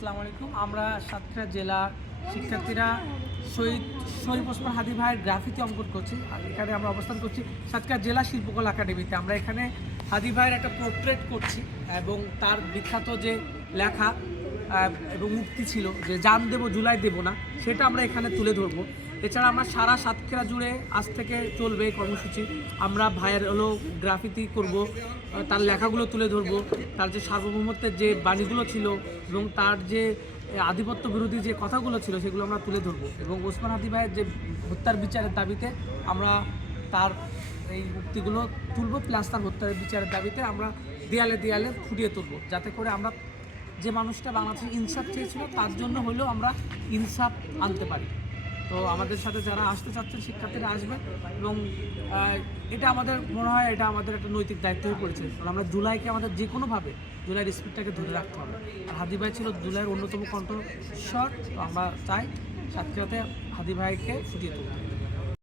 আসসালামু আলাইকুম। আমরা সাতক্ষীরা জেলা শিক্ষার্থীরা শহীদ শরীফ ওসমান হাদি ভাইয়ের গ্রাফিতি অঙ্কন করছি। আর এখানে আমরা অবস্থান করছি সাতক্ষীরা জেলা শিল্পকলা একাডেমিতে। আমরা এখানে হাদি ভাইয়ের একটা পোর্ট্রেট করছি এবং তার বিখ্যাত যে লেখা এবং উক্তি ছিল যে জান দেব জুলাই দেব না, সেটা আমরা এখানে তুলে ধরবো। এছাড়া আমরা সারা সাতক্ষীরা জুড়ে আজ থেকে চলবে এই কর্মসূচি। আমরা ভাইয়ের গ্রাফিতি করব, তার লেখাগুলো তুলে ধরবো, তার যে সার্বভৌমত্বের যে বাণীগুলো ছিল এবং তার যে আধিপত্য বিরোধী যে কথাগুলো ছিল সেগুলো আমরা তুলে ধরবো। এবং ওসমান হাদি ভাইয়ের যে হত্যার বিচারের দাবিতে আমরা তার এই উক্তিগুলো তুলব, প্লাস তার হত্যার বিচারের দাবিতে আমরা দেয়ালে দেয়ালে ফুটিয়ে তুলব, যাতে করে আমরা যে মানুষটা বাংলাদেশে ইনসাফ চেয়েছিল তার জন্য হলেও আমরা ইনসাফ আনতে পারি। তো আমাদের সাথে যারা আসতে চাচ্ছেন শিক্ষার্থীরা আসবে এবং এটা আমাদের মনে হয় এটা আমাদের একটা নৈতিক দায়িত্ব হয়ে পড়েছে। কারণ আমরা জুলাইকে আমাদের যে কোনোভাবে জুলাইয়ের স্পিডটাকে ধরে রাখতে হবে। আর হাদি ভাই ছিল জুলাইয়ের অন্যতম কণ্ঠস্বর। তো আমরা চাই সাতক্ষীরাতে হাদি ভাইকে ফুটিয়ে তুলতে।